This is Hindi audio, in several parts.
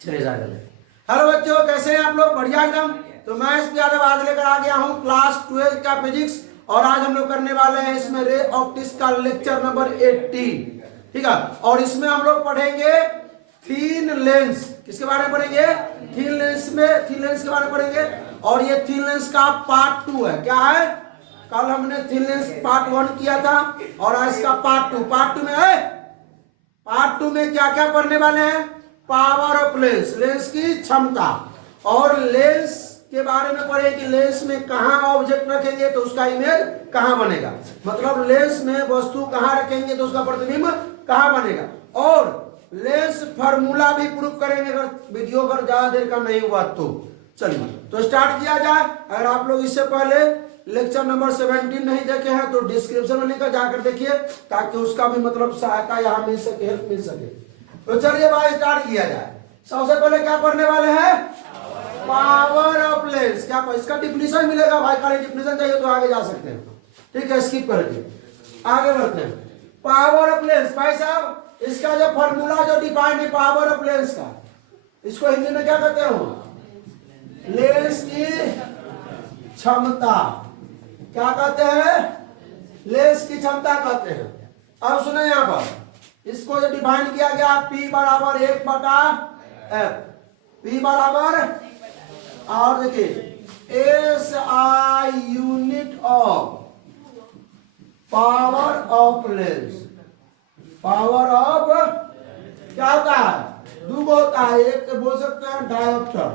चले जाएगा। हेलो बच्चों, कैसे हैं आप लोग? बढ़िया एकदम। तो मैं इस यादव आज लेकर आ गया हूँ क्लास 12 का फिजिक्स, और आज हम लोग करने वाले हैं इसमें रे ऑप्टिक्स का लेक्चर नंबर 80। ठीक है, और इसमें हम लोग पढ़ेंगे थीन लेंस। किसके बारे में पढ़ेंगे? थीन लेंस के बारे में पढ़ेंगे। और ये थीन लेंस का पार्ट 2 है। क्या है? कल हमने थीन लेंस पार्ट 1 किया था, और आज इसका पार्ट 2। पार्ट 2 में क्या क्या पढ़ने वाले हैं? पावर ऑफ लेंस, लेंस की क्षमता, और लेंस के बारे में पढ़े कि लेंस में कहां ऑब्जेक्ट रखेंगे तो उसका इमेज कहां बनेगा, मतलब लेंस में वस्तु कहां रखेंगे तो उसका प्रतिबिंब कहां बनेगा। और लेंस फार्मूला भी प्रूव करेंगे, अगर वीडियो अगर ज्यादा देर का नहीं हुआ तो। चलिए तो स्टार्ट किया जाए। अगर आप लोग इससे पहले लेक्चर नंबर 17 नहीं देखे हैं तो डिस्क्रिप्शन में लिंक जाकर देखिए, ताकि उसका भी मतलब सहायता यहाँ मिल सके, हेल्प मिल सके। तो चलिए भाई स्टार्ट किया जाए। सबसे पहले क्या पढ़ने वाले हैं? Power of lens. क्या इसका डिफिनीशन मिलेगा भाई? खाली डिफिनीशन चाहिए तो आगे जा सकते हैं। ठीक है, स्किप करके आगे बढ़ते हैं। पावर ऑफ लेंस भाई साहब, इसका जो फॉर्मूला जो डिफाइंड है पावर ऑफ लेंस का, इसको हिंदी में क्या कहते हो? लेंस की क्षमता। क्या कहते हैं? लेंस की क्षमता कहते हैं। अब सुने यहां पर इसको जो डिफाइन किया गया, P बराबर 1/F, P बराबर, और देखिए SI unit of power of lens. Power of क्या होता है? दो होता है। एक बोल सकते हैं डायोप्टर,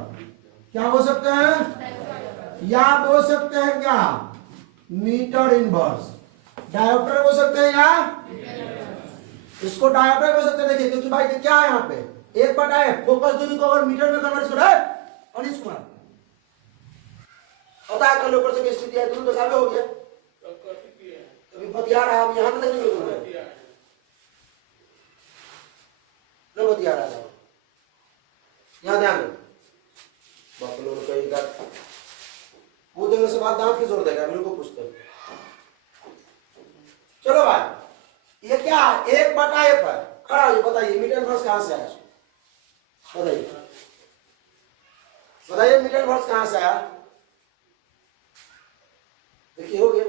क्या बोल सकते हैं, या बोल सकते हैं क्या, मीटर इनवर्स। डायोप्टर बोल सकते हैं या इसको डायोप्टर बोल सकते हैं। देखिए क्योंकि भाई क्या है यहाँ पे 1/F, फोकस दूरी को अगर मीटर में कन्वर्ट करो और इसको पता है कल ऊपर से स्थिति है, तुम तो साबे हो गया अभी बतिया रहा है। यहाँ तक नहीं बतिया रहा है, यहाँ ध्यान दो। बकलों कहीं का वो देने से बाद दांत की जोर देगा, मेरे को पूछते हैं। चलो भाई ये क्या है? 1/F है। खड़ा हो बताइए मीटर इनवर्स कहां से आया? बताइए मीटर इनवर्स कहां से आया? देखिए हो गया।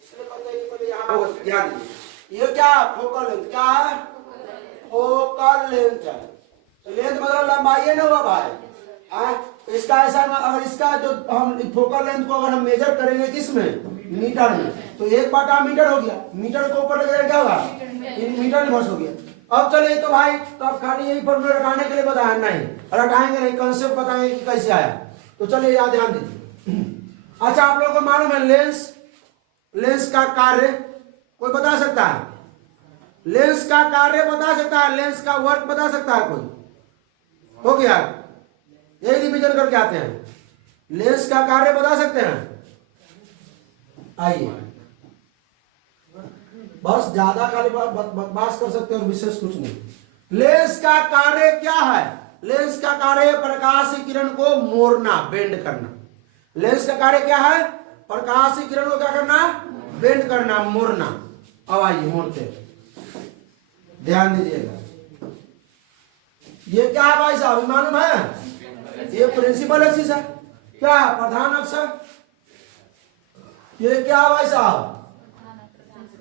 इसमें पता है कि पहले यहां होगा, ध्यान दीजिए। ये क्या फोकल लेंथ, क्या है? फोकल लेंथ है। तो लेंथ मतलब लंबाई है ना हुआ भाई। इसका ऐसा, अगर इसका जो हम फोकल लेंथ को अगर हम मेजर करेंगे किसमें? मीटर में, तो 1/मीटर हो गया। मीटर को ऊपर लेकर क्या होगा? मीटर इनवर्स हो गया। अब चलिए तो भाई, तो अब खाली यही फॉर्मूला रटाने के लिए बताया नहीं, रटाएंगे नहीं, कंसेप्ट बताएंगे कि कैसे आया। तो चलिए याद ध्यान दीजिए। अच्छा, आप लोगों को मालूम है लेंस का कार्य कोई बता सकता है? लेंस का कार्य बता सकता है? लेंस का वर्क बता सकता है कोई? हो गया, यही रिवीजन करके आते हैं। लेंस का कार्य बता सकते हैं? आइए, बस ज्यादा खाली बकवास कर सकते हैं और विशेष कुछ नहीं। लेंस का कार्य क्या है? लेंस का कार्य प्रकाश की किरण को मोड़ना, बेंड करना। लेंस का कार्य क्या है? प्रकाश की किरण को क्या करना? बेंड करना, मोड़ना। अब आइए मोड़ते, ध्यान दीजिएगा। ये क्या है भाई साहब, मालूम है? ये प्रिंसिपल एक्सिस है। क्या? प्रधान अक्ष। ये क्या है भाई साहब?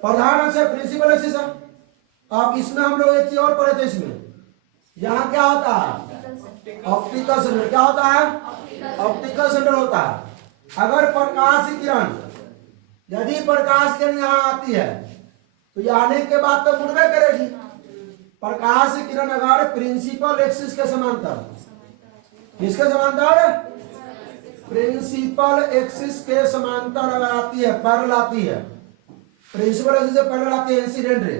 प्रधान अक्ष, प्रिंसिपल एक्सिस है। अब इसमें हम लोग एक चीज और पढ़े थे, इसमें यहाँ क्या होता है? Optical centre. क्या होता है? ऑप्टिकल सेंटर होता है। अगर प्रकाश की किरण, यदि प्रकाश किरण यहाँ आती है तो ये आने के बाद तो मुड़वे करेगी। प्रकाश की किरण अगर प्रिंसिपल एक्सिस के समांतर, किसके समांतर? प्रिंसिपल एक्सिस के समांतर अगर आती है, पैरेलल आती है, प्रिंसिपल एक्सिस से पैरेलल आती है इंसिडेंट रे,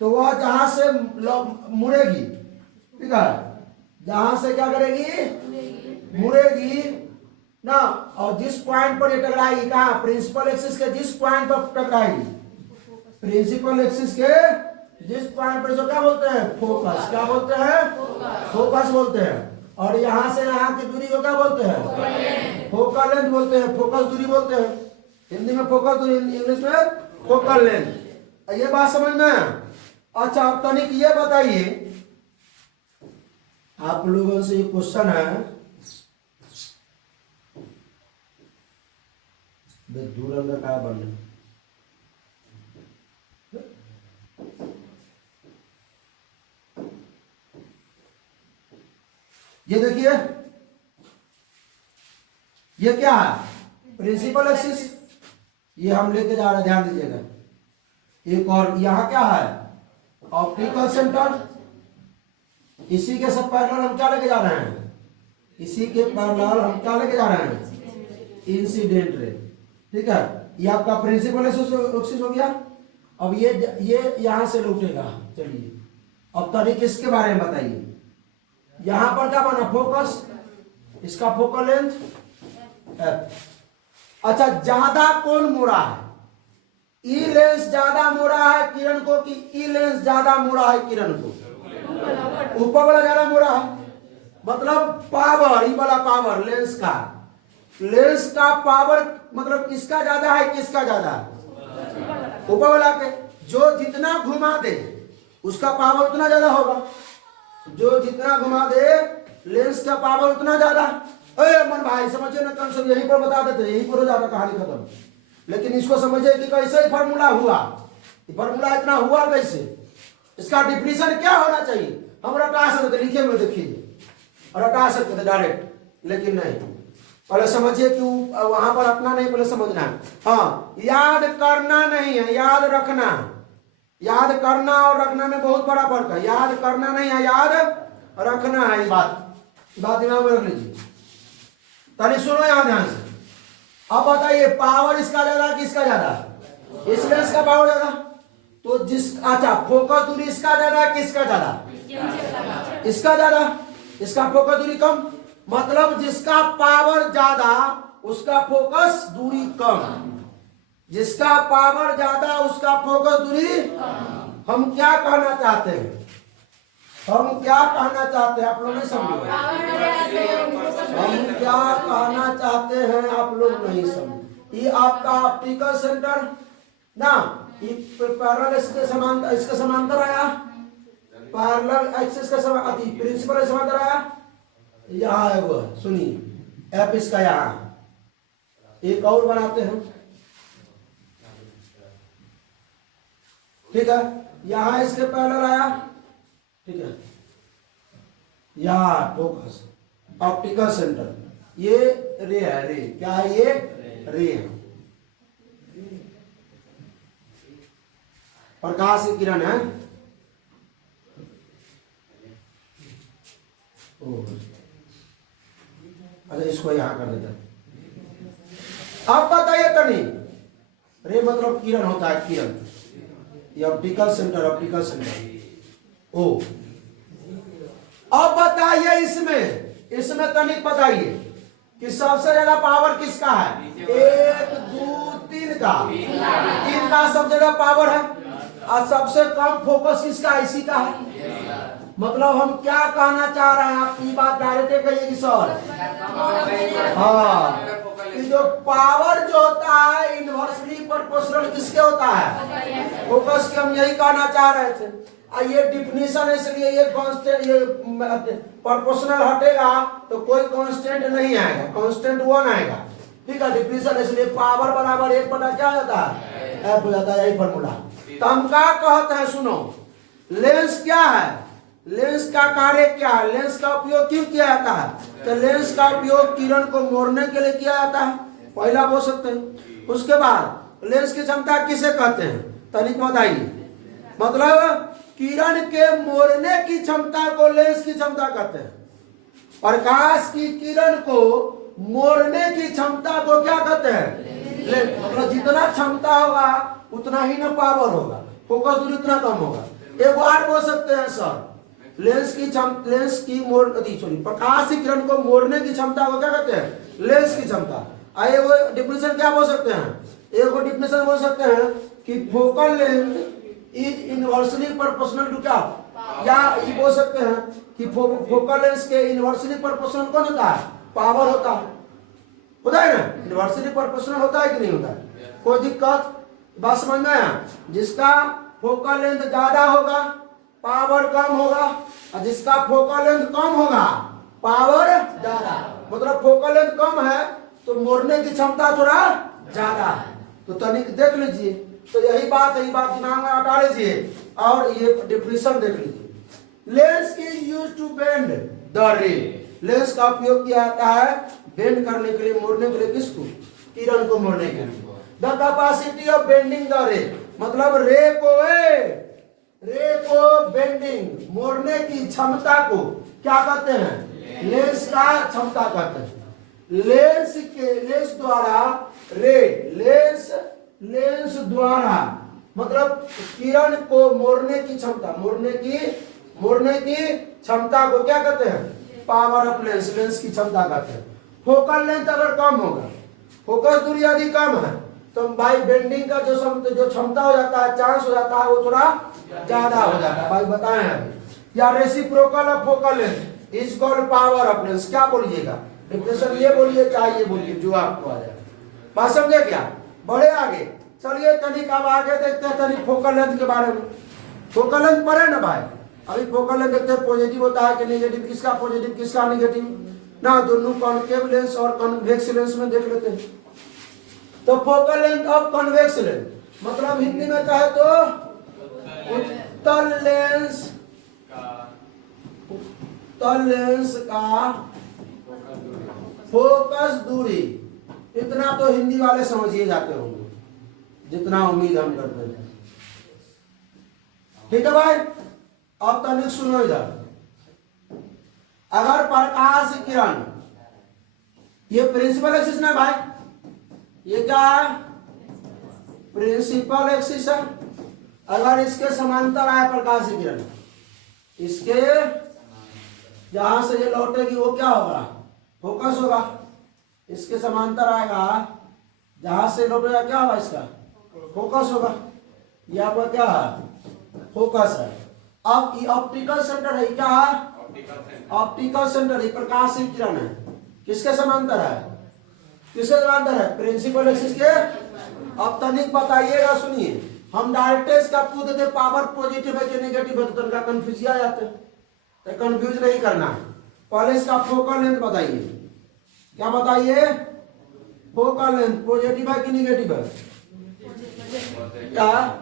तो वह जहां से मुड़ेगी, ठीक है, जहां से क्या करेगी? मुड़ेगी ना। और जिस पॉइंट पर ये टकराएगी, कहां? प्रिंसिपल एक्सिस के जिस पॉइंट पर टकराएगी, प्रिंसिपल एक्सिस के जिस पॉइंट पर, जो क्या बोलते हैं? फोकस। क्या बोलते हैं? फोकस बोलते हैं। और यहां से यहां की दूरी को क्या बोलते हैं? फोकल लेंथ बोलते हैं, फोकस दूरी बोलते हैं। हिंदी में फोकस दूरी, इंग्लिश में फोकल लेंथ। ये बात समझ में? अच्छा, अब तनिक ये बताइए आप लोगों से एक क्वेश्चन है, दूर अंदर क्या बनना, ये देखिए ये क्या है, प्रिंसिपल एक्सिस, ये हम लेके जा रहे हैं, ध्यान दीजिएगा। एक और यहाँ क्या है, ऑप्टिकल सेंटर, इसी के सब पैरेलल हम क्या लेके जा रहे हैं, इसी के पैरेलल हम क्या लेके जा रहे हैं, इंसिडेंट रे। ठीक है, ये आपका प्रिंसिपल एक्सिस हो गया। अब ये यहां से लौटेगा। चलिए अब तरीके इसके बारे में बताइए। यहां पर क्या बना, फोकस, इसका फोकल लेंथ एफ। अच्छा, ज्यादा कौन मोड़ा है, ई लेंस ज्यादा मोड़ा है किरण को कि ई लेंस ज्यादा मोड़ा है किरण को, ऊपर वाला ज्यादा मोड़ा है। मतलब पावर, ई वाला पावर लेंस का पावर मतलब इसका ज्यादा है किसका ज्यादा है, ऊपर वाला के। जो जितना घुमा दे उसका पावर उतना ज्यादा होगा, जो जितना घुमा दे लेंस का पावर उतना ज्यादा। अरे मन भाई समझिए ना, कम से यहीं पर बता देते, यहीं पर हो जाता कहानी खत्म। लेकिन इसको समझिए कि कैसे फार्मूला हुआ, फार्मूला इतना हुआ कैसे, इसका डिफिनीशन क्या होना चाहिए। हम रटा सकते थे, लिखे में देखिए रटा सकते थे डायरेक्ट, लेकिन नहीं, पहले समझिए कि वहां पर अपना नहीं, पहले समझना है। हाँ, याद करना नहीं है, याद रखना। याद करना और रखना में बहुत बड़ा फर्क है। याद करना नहीं है, याद रखना है। ये बात दिमाग में रख लीजिए। ताली सुनो यहां ध्यान से। अब बताइए पावर इसका ज्यादा किसका ज्यादा, इस लेंस का पावर ज्यादा। तो अच्छा, फोकस दूरी इसका ज्यादा किसका ज्यादा, इसका ज्यादा, इसका फोकस दूरी कम। मतलब जिसका पावर ज्यादा उसका फोकस दूरी कम, जिसका पावर ज्यादा उसका फोकस दूरी। हम क्या कहना चाहते हैं, हम क्या कहना चाहते हैं, आप लोग नहीं समझे। हम क्या कहना चाहते हैं आप लोग नहीं समझे। ये आपका ऑप्टिकल सेंटर ना, ये पैरेलल इसके समांतर, इसके समांतर आया, पैरेलल एक्सिस का समांतर, प्रिंसिपल समांतर आया। यहाँ है वो, सुनिए एफ इसका यहाँ, एक और बनाते हैं। ठीक है, यहां इसके पैरेलल आया। ठीक है, यहाँ फोकस ऑप्टिकल सेंटर, ये रे है, रे क्या है, ये रे है, प्रकाश की किरण है। अच्छा, इसको यहां कर देते हैं। अब बताइए तनी, रे मतलब किरण होता है, किरण। ये optical centre, optical centre O. अब बताइए इसमें तनिक बताइए कि सबसे ज्यादा पावर किसका है, 1 2 3 का, 3 का सबसे ज्यादा पावर है। और सबसे कम फोकस किसका है, इसी का है। मतलब हम क्या कहना चाह रहे हैं, आप ये बात डायरेक्ट कहिए कि सर, हाँ, कि जो पावर जो होता है इनवर्सली प्रोपोर्शनल किसके होता है, फोकस के। हम यही कहना चाह रहे थे। ये डिफिनीशन, इसलिए ये कांस्टेंट, ये प्रोपोर्शनल हटेगा तो कोई कांस्टेंट नहीं आएगा, कांस्टेंट 1 आएगा। ठीक है, डिफिनीशन इसलिए पावर बराबर 1 बटा क्या जाता है, एफ हो जाता है, यही फॉर्मूला। तो हम क्या कहते हैं, सुनो, लेंस क्या है, लेंस का कार्य क्या है, लेंस का उपयोग क्यों किया जाता है। तो लेंस का उपयोग किरण को मोड़ने के लिए किया जाता है, पहला बोल सकते हैं। उसके बाद लेंस की क्षमता किसे कहते हैं, तनिक बताइए। मतलब किरण के मोड़ने की क्षमता को लेंस की क्षमता कहते हैं। प्रकाश की किरण को मोड़ने की क्षमता को क्या कहते हैं, लेंस। मतलब जितना क्षमता होगा उतना ही ना पावर होगा, फोकस दूरी उतना कम होगा। एक बार बोल सकते हैं सर, लेंस की प्रकाश की किरण को मोड़ने की क्षमता को क्या कहते हैं, लेंस की क्षमता। आइए वो डिफिनेशन क्या बोल सकते हैं, एक वो डिफिनेशन बोल सकते हैं कि focal length is inversely proportional to क्या, या ये बोल सकते हैं कि फोकल लेंस के इनवर्सली प्रोपोर्शनल कौन होता है, पावर होता है ना, इनवर्सली प्रोपोर्शनल होता है कि नहीं होता है। कोई दिक्कत, बात समझ में आया। जिसका फोकल लेंथ ज्यादा होगा पावर कम होगा, और जिसका फोकल लेंथ कम होगा पावर ज्यादा। मतलब फोकल लेंथ कम है तो मोड़ने की क्षमता थोड़ा ज्यादा है। तो तनिक देख लीजिए, तो यही बात दिमाग में हटा लीजिए और ये डिफिनेशन देख लीजिए। Lens is used to bend the ray. Lens का उपयोग किया जाता है बेंड करने के लिए, मोड़ने के लिए। किसको? किरण को मोड़ने के लिए। The capacity of bending the रे, मतलब रे को बेंडिंग मोड़ने की क्षमता को क्या कहते हैं? लेंस का क्षमता कहते हैं। लेंस द्वारा लेंस द्वारा मतलब किरण को मोड़ने की क्षमता, मोड़ने की क्षमता को क्या कहते हैं? पावर ऑफ लेंस की क्षमता कहते हैं। फोकल लेंथ अगर कम होगा, फोकस दूरी यदि कम है, तो भाई बेंडिंग का जो क्षमता हो जाता है, चांस हो जाता है, वो थोड़ा ज्यादा हो जाता है। भाई बताएं अभी। या reciprocal of focal length is called power of lens. क्या बोलिएगा? डिफिनेशन ये बोलिए, चाहिए बोलिए, जो आपको आ जाए। बात समझे क्या? बढ़े आगे, चलिए तनिक अब आगे देखते हैं तनिक फोकल लेंथ के बारे में। फोकल लेंथ पढ़े ना भाई, अभी फोकल लेंथ देखते हैं पॉजिटिव होता है कि नेगेटिव, किसका पॉजिटिव किसका नेगेटिव ना, दोनों कॉन्केव लेंस और कॉन्वेक्स लेंस में देख लेते हैं। तो focal length of convex lens, मतलब हिंदी में कहे तो उत्तल लेंस का फोकस दूरी, इतना तो हिंदी वाले समझिए जाते होंगे, जितना उम्मीद हम करते हैं। ठीक है भाई, अब तनिक सुनो इधर। अगर प्रकाश किरण, ये प्रिंसिपल एक्सिस ना भाई, ये क्या है? प्रिंसिपल एक्सिस है। अगर इसके समांतर आए प्रकाश किरण, इसके जहां से ये लौटेगी वो क्या होगा? फोकस होगा। इसके समांतर आएगा, जहां से लौटेगा क्या होगा? इसका फोकस होगा। यहाँ पर क्या है? फोकस है। अब ये ऑप्टिकल सेंटर है, क्या है? ऑप्टिकल सेंटर, ये प्रकाश किरण है, किसके समांतर है? किसके समांतर है? प्रिंसिपल एक्सिस के। अब तनिक बताइएगा, सुनिए, हम डायरेक्ट इसका पूछ देते पावर पॉजिटिव है कि नेगेटिव है, तो तनिक कंफ्यूज आ जाते हैं, तो कंफ्यूज नहीं करना है। पहले इसका फोकल लेंथ बताइए, क्या बताइए? फोकल लेंथ पॉजिटिव है कि नेगेटिव है? क्या?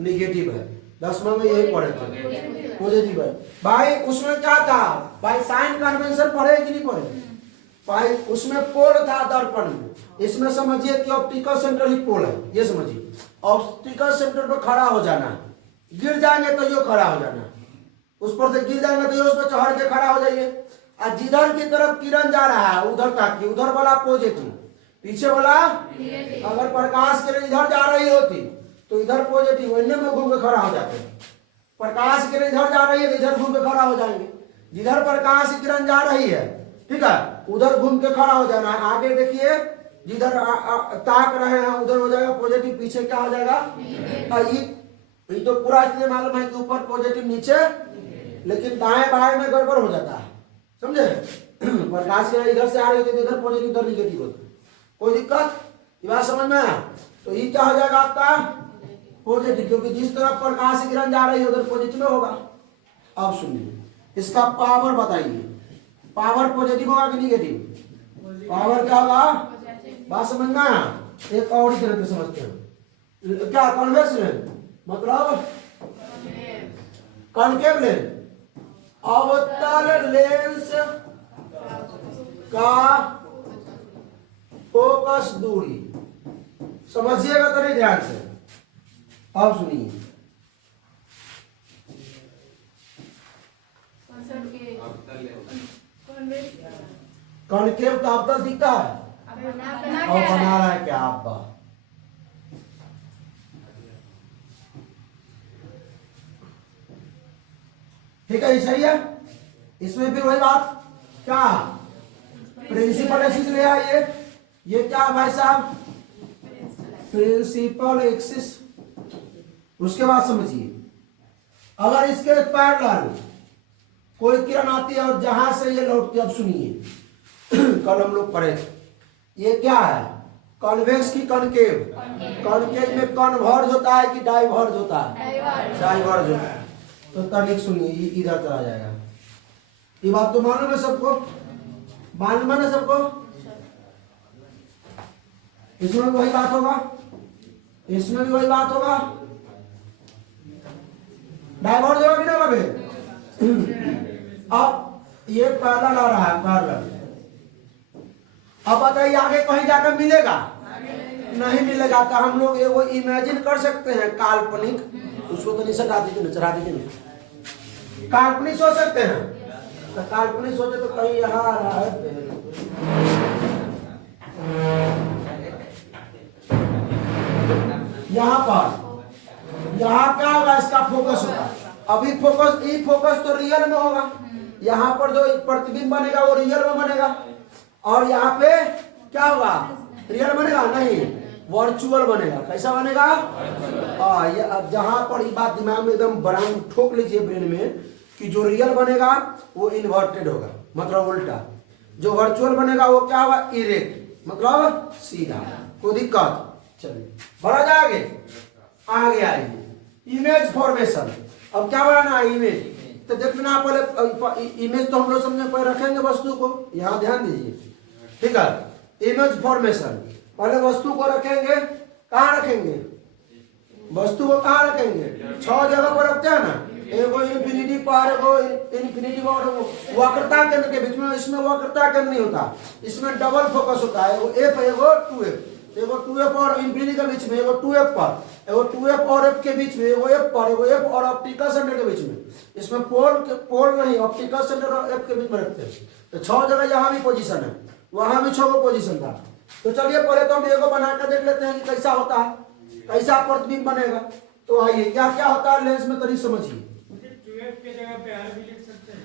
नेगेटिव है। 10वां में यही पढ़े थे, पॉजिटिव है। भाई उसमें क्या था भाई? साइन कन्वेंशन पढ़े कि नहीं पढ़े भाई? उसमें पोल था दर्पण में, इसमें समझिए कि ऑप्टिकल सेंटर ही पोल है। ये समझिए, ऑप्टिकल सेंटर पर खड़ा हो जाना, गिर जाएंगे तो यो खड़ा हो जाना, उस पर से गिर जाएंगे तो ये उस पर चढ़ के खड़ा हो जाइए। और जिधर की तरफ किरण जा रहा है उधर तक, उधर वाला पॉजिटिव, पीछे वाला अगर प्रकाश किरण इधर जा रही होती तो इधर पॉजिटिव, इन्हें में घूम के खड़ा हो जाते। प्रकाश किरण इधर जा रही है तो इधर घूम के खड़ा हो जाएंगे। जिधर प्रकाश किरण जा रही है, ठीक है, उधर घूम के खड़ा हो जाना है। आगे देखिए, जिधर ताक रहे हैं उधर हो जाएगा पॉजिटिव, पीछे क्या हो जाएगा? ये तो पूरा इसलिए मालूम है कि ऊपर पॉजिटिव नीचे, लेकिन दाएं बाएं में गड़बड़ हो जाता है, समझे? प्रकाश किरण इधर से आ रही होती है, इधर पॉजिटिव इधर नेगेटिव होता है, कोई दिक्कत? ये बात समझ में आया? तो ये क्या हो जाएगा आपका? पॉजिटिव, क्योंकि जिस तरफ प्रकाश किरण जा रही है उधर पॉजिटिव होगा। अब सुनिए, इसका पावर बताइए, पावर पॉजिटिव होगा कि नेगेटिव? पावर क्या होगा? बात समझ में आया? एक और ही तरह से समझते हैं, क्या? कॉन्वेक्स लेंस मतलब कॉन्केव लेंस, अवतल लेंस का फोकस दूरी, समझिएगा तो नहीं ध्यान से। अब सुनिए, कॉन्केव तो अवतल दिखता है और बना रहा है क्या आपका? ठीक है, सही है। इसमें भी वही बात, क्या? प्रिंसिपल एक्सिस ले आइए। ये क्या भाई साहब? Principal axis. उसके बाद समझिए, अगर इसके पैरेलल कोई किरण आती है और जहां से ये लौटती है, अब सुनिए, कल हम लोग पढ़े, ये क्या है? कॉन्वेक्स की कॉनकेव। कॉनकेव में कन्वर्ज होता है कि डाइवर्ज होता है? डाइवर्ज होता है। तो तनिक सुनिए, इधर चला जाएगा। ये बात तो मालूम है सबको, मालूम है ना सबको? इसमें भी वही बात होगा, इसमें भी वही बात होगा। डाइवर्ज होगा कि ना कभी? अब ये पहला ला रहा है पैरेलल। अब बताइए आगे कहीं जाकर मिलेगा? नहीं मिलेगा। तो हम लोग वो इमेजिन कर सकते हैं काल्पनिक, उसको तो नहीं चढ़ा दीजिए, चढ़ा दीजिए। काल्पनिक सोच सकते हैं, तो काल्पनिक सोचे तो कहीं यहाँ आ रहा है, यहाँ पर, यहाँ क्या होगा? इसका फोकस होगा। अभी फोकस, ई फोकस तो रियल में होगा, यहाँ पर जो प्रतिबिंब बनेगा वो रियल में बनेगा, और यहाँ पे क्या होगा? रियल बनेगा नहीं, वर्चुअल बनेगा। कैसा बनेगा? ये अब जहां पर ये बात दिमाग में एकदम बराबर ठोक लीजिए ब्रेन में कि जो रियल बनेगा वो इन्वर्टेड होगा, मतलब उल्टा। जो वर्चुअल बनेगा वो क्या होगा? इरेक्ट, मतलब सीधा। कोई दिक्कत? चलिए बढ़ा जाएंगे, आगे आइए। Image formation. अब क्या बनाना है? इमेज। तो देखना पहले इमेज तो हम लोग समझे, पहले रखेंगे वस्तु को, यहाँ ध्यान दीजिए, ठीक है। इमेज फॉर्मेशन, पहले वस्तु को रखेंगे, कहाँ रखेंगे? वस्तु को कहाँ रखेंगे? 6 जगह पर रखते हैं ना, एगो इन्फिनिटी पर, एगो इन्फिनिटी और वक्रता केंद्र के बीच में। इसमें वक्रता केंद्र नहीं होता, इसमें डबल फोकस होता है, एगो एफ, एगो 2f, एगो 2f और इन्फिनिटी के बीच में, एगो 2f पर, एगो 2f और f के बीच में, एगो f पर, एगो f और ऑप्टिकल सेंटर के बीच में। इसमें पोल नहीं, ऑप्टिकल सेंटर और f के बीच में रखते हैं। तो 6 जगह यहाँ भी पोजीशन है, वहां भी 6 पोजीशन था। तो चलिए पहले तो हम एगो बना कर देख लेते हैं कि कैसा होता है, कैसा प्रतिबिंब बनेगा। तो आइए, क्या क्या होता है लेंस में, तरी समझिए।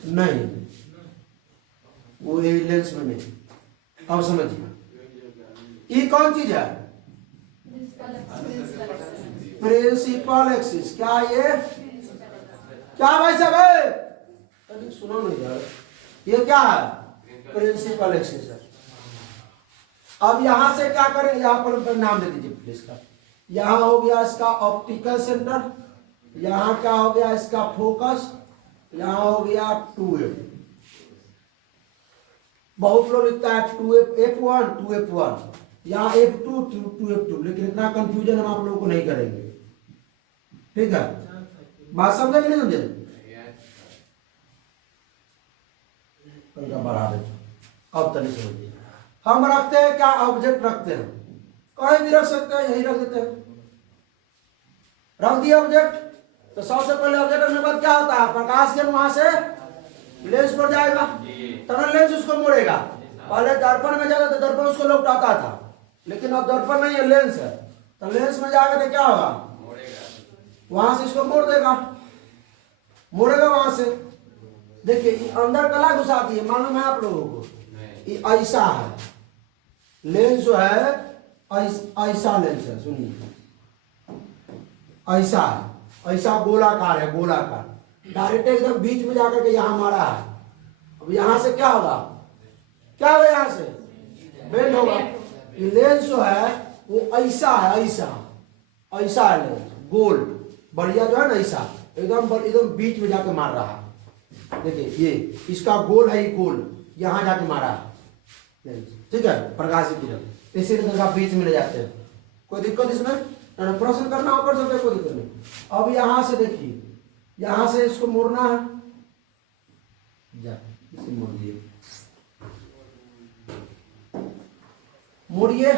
नहीं, वो लेंस में नहीं। अब समझिए, ये कौन चीज है? Principal axis. क्या ये? क्या भाई साहब है? अभी सुनो नहीं यार, ये क्या है? प्रिंसिपल एक्सिस है। अब यहां से क्या करें? यहां पर नाम दे दीजिए प्लीज का। यहां हो गया इसका ऑप्टिकल सेंटर, यहां क्या हो गया? इसका फोकस, यहां हो गया 2f। बहुत लोग लिखता है 2f f1 2f1, यहाँ f2 2f2, लेकिन इतना कंफ्यूजन हम आप लोगों को नहीं करेंगे, ठीक है? बात समझे कि नहीं समझे? बढ़ा दे, अब तो नहीं समझिए। हम रखते हैं क्या? ऑब्जेक्ट रखते हैं, कहीं भी रख सकते हैं, यही रख देते हैं। रख दिया ऑब्जेक्ट, तो सबसे पहले ऑब्जेक्ट रखने के बाद क्या होता है? प्रकाश किरण वहां से लेंस पर जाएगा, तब लेंस उसको मोड़ेगा। पहले दर्पण में जाता तो दर्पण उसको लौटाता था, लेकिन अब दर्पण नहीं है, लेंस है। तो लेंस में जाकर तो क्या होगा? वहां से इसको मोड़ देगा, मोड़ेगा वहां से। देखिए अंदर कला घुसाती है, मालूम है आप लोगों को? ये ऐसा है लेंस जो है, ऐसा लेंस है, सुनिए, ऐसा है, ऐसा गोलाकार है, गोलाकार। डायरेक्ट एकदम बीच में जाकर के यहाँ मारा है। अब यहाँ से क्या होगा? क्या होगा? यहाँ से बेंड होगा। ये लेंस जो है वो ऐसा है, ऐसा ऐसा है लेंस, गोल बढ़िया जो है ना, ऐसा एकदम बीच में जाके मार रहा है। देखिए ये इसका गोल है, ये गोल यहाँ जाके मारा है लेंस, ठीक है? प्रकाश की किरण इसीलिए बीच में ले जाते हैं। कोई दिक्कत इसमें? प्रश्न करना हो कर सकते, कोई दिक्कत नहीं। अब यहां से देखिए, यहां से इसको मोड़ना है, जा इसे मोड़ दिए, मोड़िए,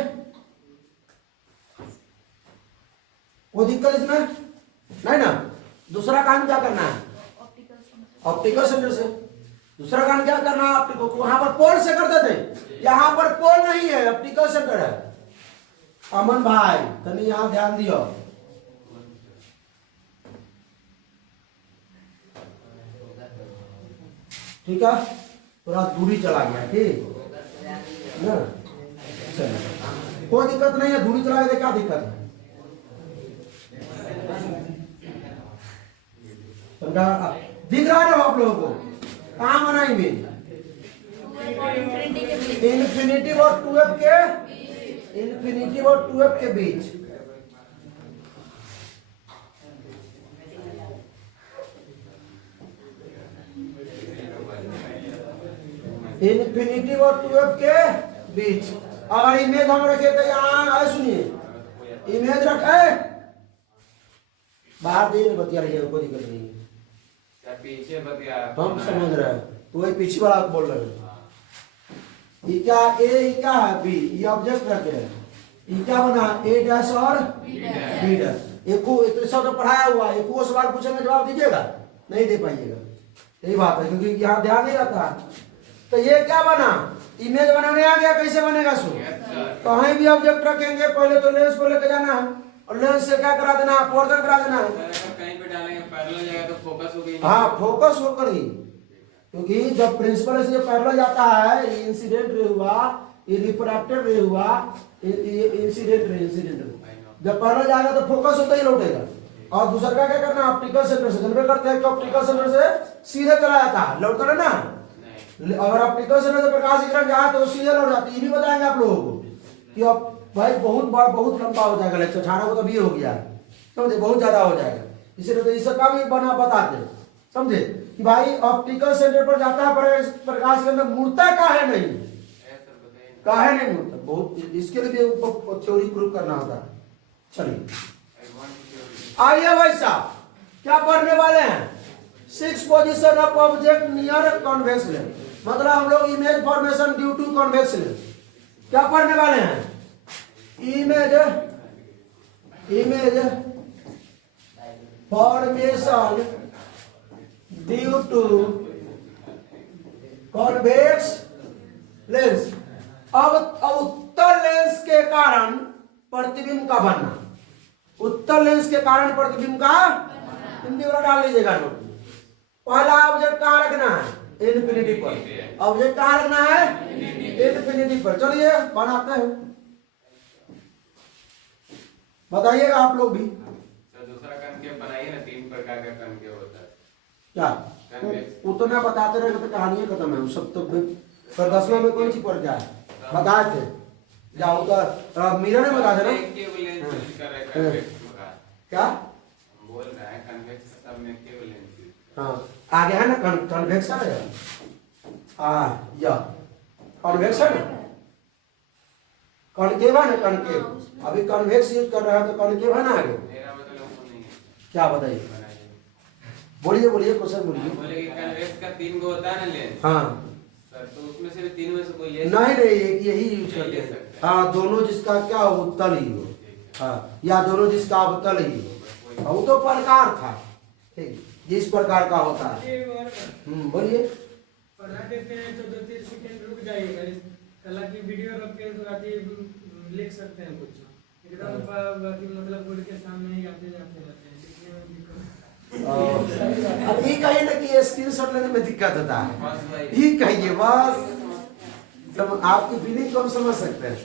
कोई दिक्कत इसमें नहीं ना? दूसरा काम क्या करना है? ऑप्टिकल सेंटर से। दूसरा काम क्या करना है? ऑप्टिकल, वहां पर पोल से करते थे, यहां पर पोल नहीं है, ऑप्टिकल सेंटर है। अमन भाई तनी यहाँ ध्यान दियो, ठीक है? थोड़ा दूरी चला गया, ठीक ना? चलिए कोई दिक्कत नहीं है, दूरी चला गया, क्या दिक्कत है? दिख रहा है ना आप लोगों को? कहाँ बना इमेज? इन्फिनिटी और 2f के, इन्फिनिटी और 2f के बीच। इन्फिनिटी और 2f के बीच। अगर इमेज हम रखे तो यहाँ आए, सुनिए इमेज रखे बाहर दे बतिया रही है, कोई दिक्कत नहीं है, पीछे बतिया हम समझ रहे हैं, तो वही पीछे वाला बोल रहे हैं। ये क्या ए, ये क्या है बी, ये ऑब्जेक्ट रखे हैं, ये क्या बना ए डैश और बी डैश। एक तो सब तो पढ़ाया हुआ है, एक वो सवाल पूछेंगे जवाब दीजिएगा, नहीं दे पाइएगा, यही बात है, क्योंकि यहाँ ध्यान नहीं रहता है। तो ये क्या बना, इमेज बनाने आ गया, कैसे बनेगा सो, कहीं भी ऑब्जेक्ट रखेंगे पहले तो लेंस को लेकर जाना है, और लेंस से क्या करा देना है, पोर्शन करा देना है, कहीं पे डालेंगे पैरेलल जाएगा तो फोकस हो गई। हाँ फोकस होकर ही, क्योंकि जब प्रिंसिपल से पैरेलल जाता है, ये इंसिडेंट रे हुआ, ये रिफ्रैक्टेड रे हुआ, ये इंसिडेंट रे, जब पैरेलल जाएगा तो फोकस होता ही लौटेगा। और दूसरा क्या करना, ऑप्टिकल सेंटर से जनरेट करते हैं कि ऑप्टिकल सेंटर से सीधे चला जाता है, लौटता है ना। अगर ऑप्टिकल सेंटर से प्रकाश विकिरण जाए तो सीधे लौट जाती है। ये भी बताएंगे आप लोगों को कि अब भाई बहुत बड़ा बहुत लंबा हो जाएगा लेक्चर, 18 को तो भी हो गया है, समझे, बहुत ज्यादा हो जाएगा, इसलिए तो इसका भी बना बताते हैं, समझे कि भाई ऑप्टिकल सेंटर पर जाता है प्रकाश के अंदर, मुड़ता काहे नहीं, काहे नहीं मुड़ता, बहुत इसके लिए भी थ्योरी प्रूव करना होता है। चलिए आइए भाई साहब, क्या पढ़ने वाले हैं, 6 position of object near convex lens, मतलब हम लोग image formation due to convex lens क्या पढ़ने वाले हैं, image formation due to convex lens. अब उत्तल लेंस के कारण प्रतिबिंब का बनना, उत्तल लेंस के कारण प्रतिबिंब का, हिंदी वाला डाल लीजिएगा नोट में। पहला ऑब्जेक्ट कहाँ रखना है, इन्फिनिटी पर, ऑब्जेक्ट कहाँ रखना है, इन्फिनिटी पर। चलिए बनाते हैं, बताइएगा आप लोग भी। तो दूसरा कनकेव बनाइए ना, 3 प्रकार का कनकेव होता है। क्या उतना बताते रहे तो कहानी खत्म है, सब तो पर 10वां में कौन सी पढ़ क्या है बताए थे, जाओ तो मीरा ने बता देना क्या बोल रहा है, कन्वेक्स सब में केवल लेंस। हाँ आगे है ना कन्वेक्शन है, हाँ या कन्वेक्शन कनकेव है ना, कनकेव अभी कन्वेक्स यूज कर रहा है तो कनकेव है ना आगे। मेरा मतलब वो नहीं है, क्या बताइए, बोलिए बोलिए क्वेश्चन बोलिए। बोले कि कन्वेक्स का 3 गो होता है ना लेंस, हाँ सर तो उसमें से भी 3 में से कोई लेंस नहीं यही यूज करते हैं। हाँ दोनों जिसका क्या उत्तल ही हो, हाँ या दोनों जिसका अवतल ही हो, वो तो प्रकार था, ठीक जिस प्रकार का होता है। बोलिए पढ़ा देते हैं तो 2-3 सेकंड रुक जाइएगा, हालांकि वीडियो रख के तो आती लिख सकते हैं कुछ एकदम मतलब बोर्ड के सामने ही आते जाते रहते हैं, लिखने में दिक्कत। अब ये कहिए ना कि स्क्रीनशॉट लेने में दिक्कत होता है, ये कहिए बस, आपकी फीलिंग को हम समझ सकते हैं।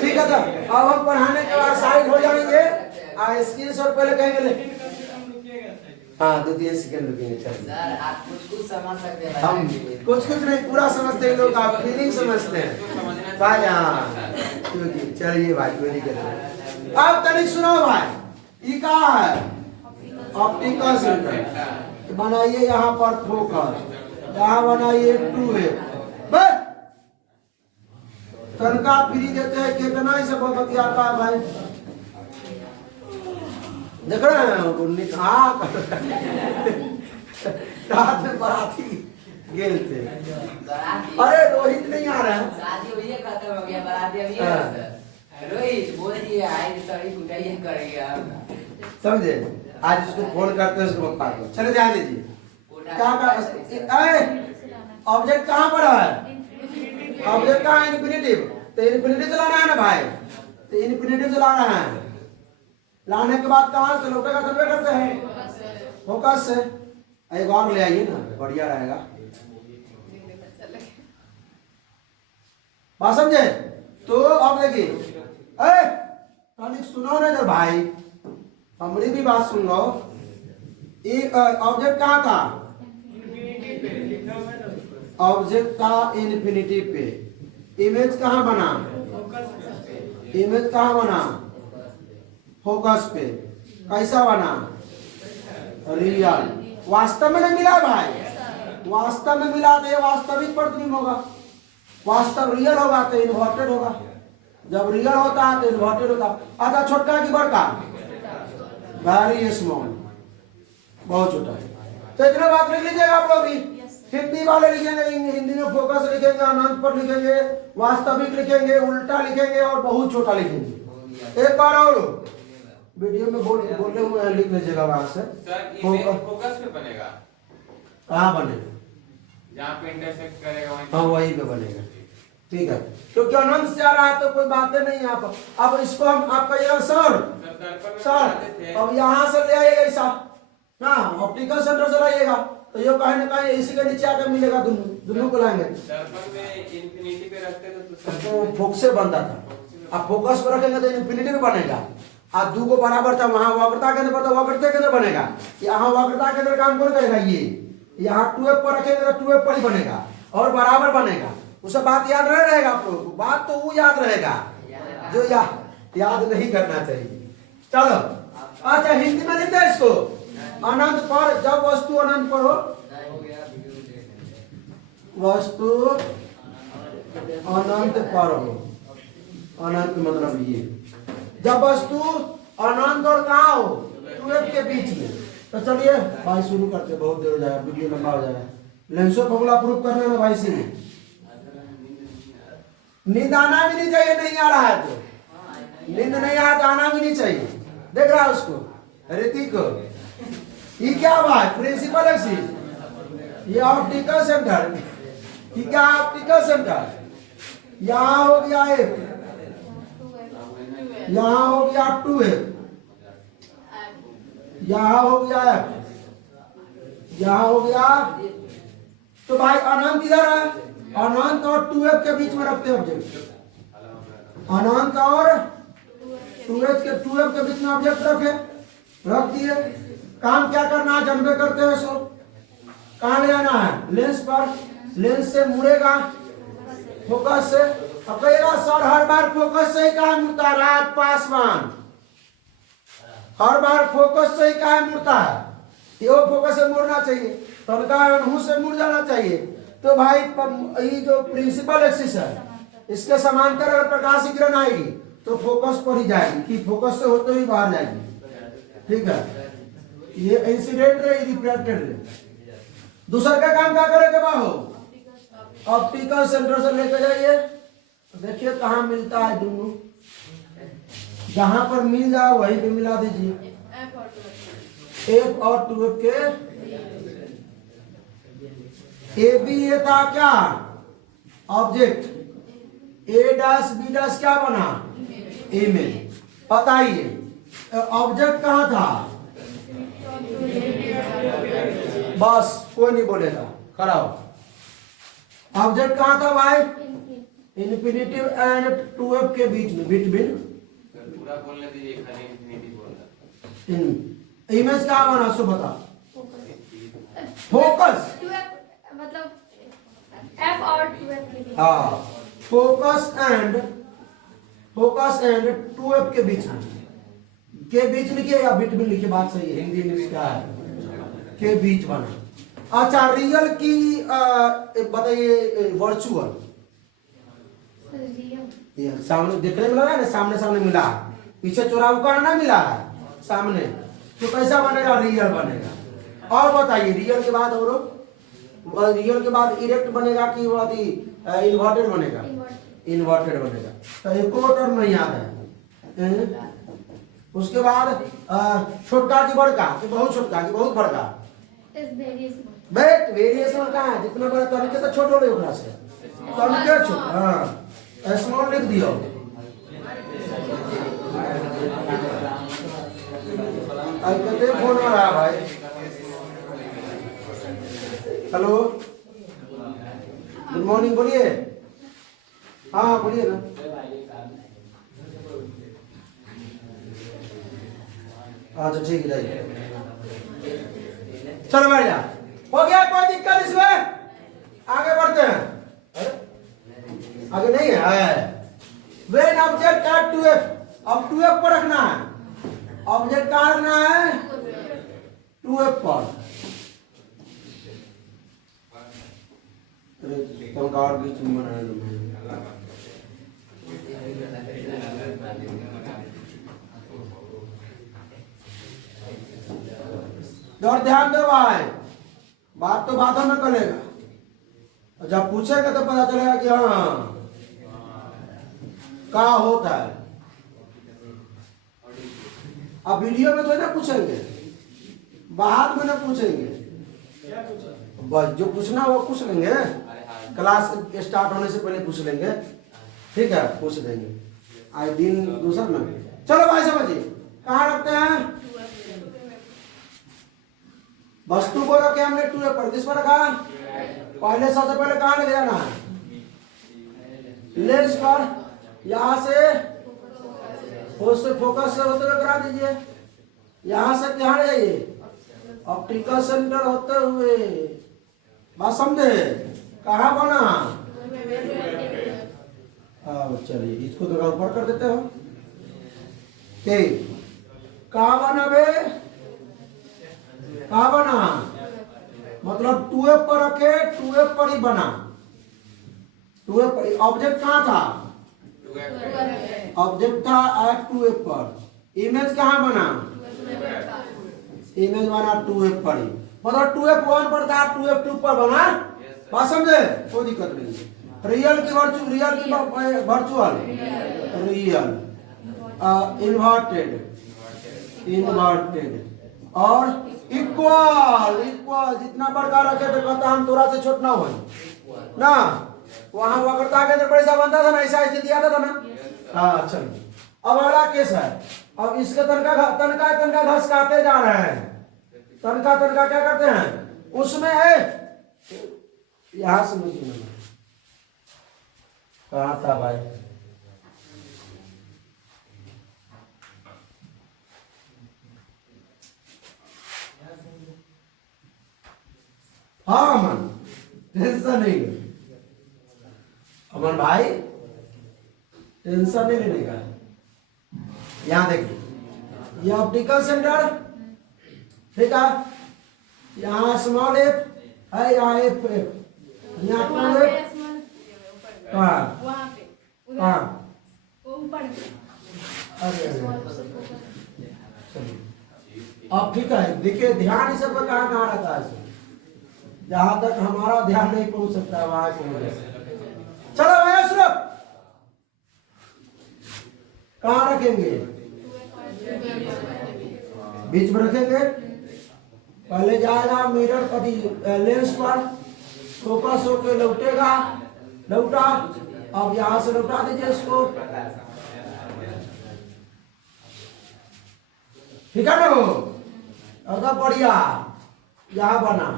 ठीक है, तो अब हम पढ़ाने के बाद साइड हो जाएंगे, स्क्रीनशॉट पहले कहेंगे, हाँ 2-3 सेकंड रुकेंगे। चलिए आप कुछ समझ सकते हैं, हम कुछ नहीं पूरा समझते हैं लोग, आप फीलिंग समझते हैं भाई। हाँ चलिए भाई कोई दिक्कत नहीं। अब तनिक सुनो भाई, ये कहा है ऑप्टिकल सेंटर, बनाइए यहाँ पर फोकस, यहाँ बनाइए 2A, बस तनका फ्री देते हैं, कितना ही सब बतियाता है भाई, देख रहे हैं रात में बाराती गेल थे, अरे रोहित नहीं आ रहा है, शादी हुई है, खत्म हो गया, बाराती अभी है। रोहित बोल दिए आई सड़ी कुटाई करेगा, समझे, आज उसको फोन करते हैं उसको पप्पा को, चले ध्यान दीजिए क्या ऑब्जेक्ट कहाँ पर है, ऑब्जेक्ट कहाँ है, इन्फिनिटिव, तो इन्फिनिटिव चलाना है ना भाई, तो इन्फिनिटिव चलाना है, लाने के बाद कहाँ से लौटेगा, सर्वे करते हैं फोकस से। एक और ले आइए ना, बढ़िया रहेगा, बात समझे। तो अब देखिए, सुनो ना इधर भाई, हमारी भी बात सुन लो। एक ऑब्जेक्ट कहाँ था, ऑब्जेक्ट का इन्फिनिटी पे, इमेज कहाँ बना, इमेज कहाँ बना, फोकस पे, कैसा बना, रियल, वास्तव में नहीं मिला भाई, वास्तव में मिला तो ये वास्तविक प्रतिबिंब होगा, वास्तव रियल होगा तो इन्वर्टेड होगा, जब रियल होता है तो इन्वर्टेड होता है। अच्छा छोटका की बड़का, वेरी स्मॉल, बहुत छोटा है। तो इतना बात लिख लीजिएगा आप लोग भी। हिंदी वाले लिखेंगे, हिंदी में फोकस लिखेंगे, अनंत पर लिखेंगे, वास्तविक लिखेंगे, उल्टा लिखेंगे और बहुत छोटा लिखेंगे। एक बार और वीडियो में बोलने हुए लिख लीजिएगा वहां से। सर इमेज फोकस पे बनेगा, कहाँ बनेगा? जहाँ पे इंटरसेक्ट करेगा वहीं। हाँ वहीं पे बनेगा, ठीक है। क्योंकि अनंत से आ रहा है तो कोई बातें नहीं है। आप अब इसको हम आप कहिएगा सर अब यहाँ से ले आइएगा ऐसा ना, ऑप्टिकल सेंटर से लाइएगा तो ये कहीं ना कहीं इसी के नीचे आकर मिलेगा, दोनों को लाएंगे। दर्पण में इंफिनिटी पे रखते तो फोकस से बनता था, अब फोकस को रखेंगे तो इंफिनिटी में बनेगा। आज दो को बराबर था, वहां वक्रता के अंदर वक्रता के अंदर बनेगा, यहाँ वक्रता के अंदर काम कौन करेगा? ये यहाँ 2f पर रखेंगे तो 2f पर ही बनेगा और बराबर बनेगा। उसे बात याद नहीं रहेगा आप लोगों को, बात तो वो याद रहेगा जो याद नहीं करना चाहिए। चलो अच्छा हिंदी में लिखते हैं इसको, अनंत पर, जब वस्तु अनंत पर हो, वस्तु अनंत पर हो, अनंत मतलब ये जब वस्तु अनंत और कहाँ हो? 2f के बीच में। तो चलिए भाई शुरू करते, बहुत देर हो जाएगा, वीडियो लंबा हो जाएगा। लेंसो फॉर्मूला प्रूफ करने में भाई से नींद आना भी नहीं चाहिए, नहीं आ रहा है तो नींद नहीं आया तो आना भी नहीं चाहिए। देख रहा है उसको ऋतिक को, ये क्या बात प्रिंसिपल एक्सिस, ये ऑप्टिकल सेंटर, ये क्या ऑप्टिकल सेंटर, यहाँ हो गया एक, यहाँ हो गया 2f, यहाँ हो गया f, यहाँ हो गया। तो भाई अनंत इधर है, अनंत और 2f के बीच में रखते हैं ऑब्जेक्ट, अनंत और 2f के बीच में ऑब्जेक्ट रख दिए। काम क्या करना है जानबे करते हैं सो, कहाँ ले आना है? लेंस पर, लेंस से मुड़ेगा फोकस से। अब कहेगा सर हर बार फोकस से ही कहाँ मुड़ता है? रात पासवान, हर बार फोकस से ही कहाँ मुड़ता है? ये फोकस से मुड़ना चाहिए, तनका अनहू से मुड़ जाना चाहिए। तो भाई ये जो प्रिंसिपल एक्सिस है इसके समांतर अगर प्रकाश की किरण आएगी तो फोकस पर ही जाएगी, कि फोकस से होते ही बाहर जाएगी, ठीक है। ये इंसिडेंट रे, रिफ्लेक्टेड रे। दूसरा का काम क्या करेगा बाहो? ऑप्टिकल सेंटर से लेकर जाइए, देखिए कहाँ मिलता है दोनों, जहां पर मिल जाए वहीं पे मिला दीजिए। f और 2f के ए बी ये था क्या? ऑब्जेक्ट, ए डैश बी डैश क्या बना? इमेज। बताइए ऑब्जेक्ट कहाँ था? बस कोई नहीं बोलेगा, खड़ा हो। ऑब्जेक्ट कहाँ था भाई? इन्फिनिटी एंड 2f के बीच में, बिटवीन। पूरा बोलने दीजिए, खाली इंफिनिटी बोलना। इमेज क्या बना सो बता। फोकस, मतलब f और 2f के बीच। हाँ फोकस एंड 2f के बीच में, के बीच लिखिए या बिटवीन लिखिए, बात सही है। हिंदी में क्या है? के बीच बना। अच्छा रियल की बताइए, वर्चुअल ये सामने देखने में लगा है ना, सामने सामने मिला है, पीछे चौराहा ना मिला है, सामने, तो कैसा बनेगा? रियल बनेगा। और बताइए रियल के बाद और रियल के बाद इरेक्ट बनेगा कि इन्वर्टेड बनेगा? इन्वर्टेड बनेगा। तो एक और टर्म नहीं याद है। उसके बाद छोटका की बड़का, कि बहुत छोटका की बहुत बड़का, बेट वेरिएशन कहाँ है? जितना बड़ा तनिके तो छोट हो रहे ओकरा से, तनिके छोट, हाँ स्मॉल लिख दियो। कितने फोन आ रहा है भाई? हेलो गुड मॉर्निंग, बोलिए। हाँ बोलिए ना। अच्छा ठीक है, चलो बैठ जा। हो गया, कोई दिक्कत इसमें? आगे बढ़ते हैं। आगे नहीं है। वेन ऑब्जेक्ट एट 2f, अब 2f पर रखना है। ऑब्जेक्ट कहाँ रखना है? 2f पर। पंखा और बीच में बनाने दो मुझे। और ध्यान दो भाई, बात तो बातों में करेगा, और जब पूछेगा तो पता चलेगा कि हाँ क्या होता है। अब वीडियो में तो ना पूछेंगे, बाहर में ना पूछेंगे, क्या पूछा? बस जो पूछना वो पूछ लेंगे, क्लास स्टार्ट होने से पहले पूछ लेंगे, ठीक है, पूछ देंगे। आज दिन दूसरा ना, चलो भाई समझिए, कहाँ रखते हैं वस्तु को, रखे हमने 2A पर, किस पर रखा? पहले सबसे पहले कहाँ ले जाना है? लेंस पर, यहां से फोकस से होते हुए करा दीजिए, यहां से क्या ले जाइए? ऑप्टिकल सेंटर होते हुए, बात समझे? कहाँ बना? चलिए इसको थोड़ा ऊपर कर देते हो, ठीक। कहाँ बना बे? कहाँ बना? मतलब 2A पर रखे, 2A पर ही बना। 2A पर ऑब्जेक्ट कहाँ था? ऑब्जेक्ट था 2A पर। इमेज कहाँ बना? इमेज बना 2A पर ही, मतलब 2F1 पर था, 2F2 पर बना। बात समझे? कोई दिक्कत नहीं। रियल की वर्चुअल, रियल की वर्चुअल, रियल, इन्वर्टेड, इन्वर्टेड और इक्वल। इक्वल जितना बड़का रखे तो कहता हम थोड़ा से छोटा हो ना, वहां हुआ करता आगे पैसा बनता था ना, ऐसा स्थिति आता था ना। हाँ चलिए, अब अगला केस है। अब इसके तनका घसकाते जा रहे हैं, तनका क्या करते हैं उसमें है, यहां से मुझे कहा था भाई, हाँ अमन, टेंशन नहीं, अमन भाई टेंशन नहीं लेने का। यहां देखिए, ये ऑप्टिकल सेंटर, ठीक है, यहाँ स्मॉल एफ है, यहाँ एफ, यहाँ 2F, हाँ वहाँ पे हाँ, ऊपर अरे अब ठीक है, देखिए ध्यान इस सब पर कहाँ कहाँ रहता है, जहां तक हमारा ध्यान नहीं पहुंच सकता वहां पहुंच। चलो भैया सुनो, कहाँ रखेंगे? बीच में रखेंगे। पहले जाएगा मिरर कभी लेंस पर, फोकस होके लौटेगा, लौटा, अब यहां से लौटा दीजिए इसको, ठीक है ना? अगर बढ़िया यहाँ बना